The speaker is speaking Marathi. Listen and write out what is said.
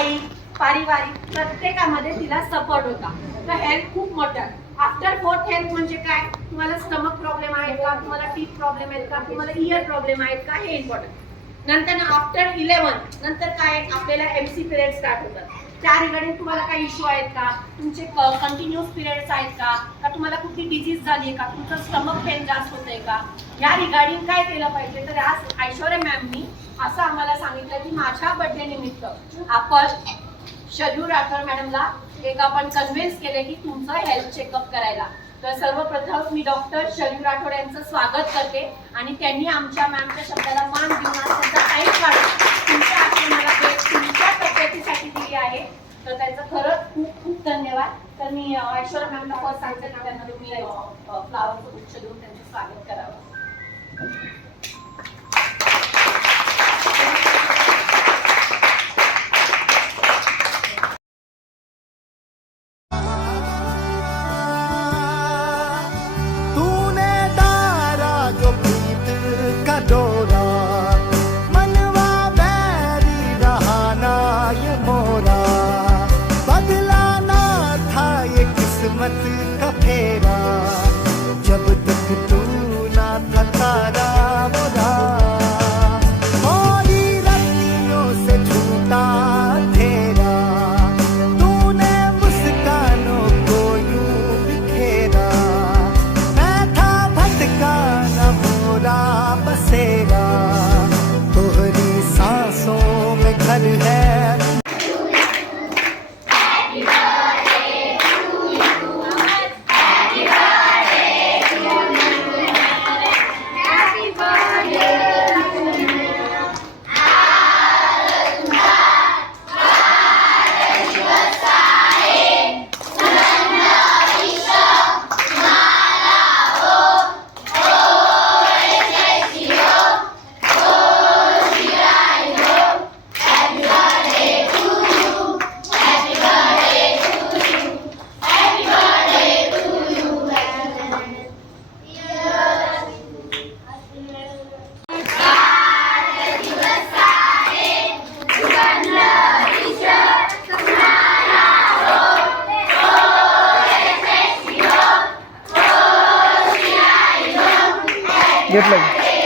व्यावसायिक पारिवारिक प्रत्येकामध्ये तिला सपोर्ट होता. तर हेल्थ खूप मोठं आफ्टर फोर्थ हेल्थ म्हणजे काय? तुम्हाला स्टमक प्रॉब्लेम आहेत का? तुम्हाला टीथ प्रॉब्लेम आहेत का? तुम्हाला इयर प्रॉब्लेम आहेत का? हे इम्पॉर्टंट नंतर आफ्टर इलेव्हन नंतर काय? आपल्याला एम सी पिरियड स्टार्ट होतात. त्या रिगार्डिंग तुम्हाला काही इश्यू आहेत का? तुमचे कंटिन्युअस पिरियड्स आहेत का? का तुम्हाला कुठली डिझीज झाली आहे का? तुमचं स्टमक पेन जास्त होत आहे का? या रिगार्डिंग काय केलं पाहिजे? तर आज ऐश्वर्या मॅमनी असं आम्हाला सांगितलं की माझ्या बर्थडे निमित्त आपण शजू राठोड मॅडमला एक आपण कन्व्हिन्स केले की तुमचं हेल्थ चेकअप करायला. तर सर्वप्रथम मी डॉक्टर शजू राठोड यांचं स्वागत करते. आणि त्यांनी आमच्या मॅमच्या शब्दाला मान देऊन त्यांचा टाईम काढून तुमच्या आठवणाला भेट तुमच्या तब्येतीसाठी दिली आहे. तर त्यांचं खरंच खूप खूप धन्यवाद. तर मी ऐश्वर मॅमला फर्स्ट सांगते त्यांना तुम्ही फ्लावरचं गुच्छ देऊन त्यांचं स्वागत करावं. में घर है। घेतलं.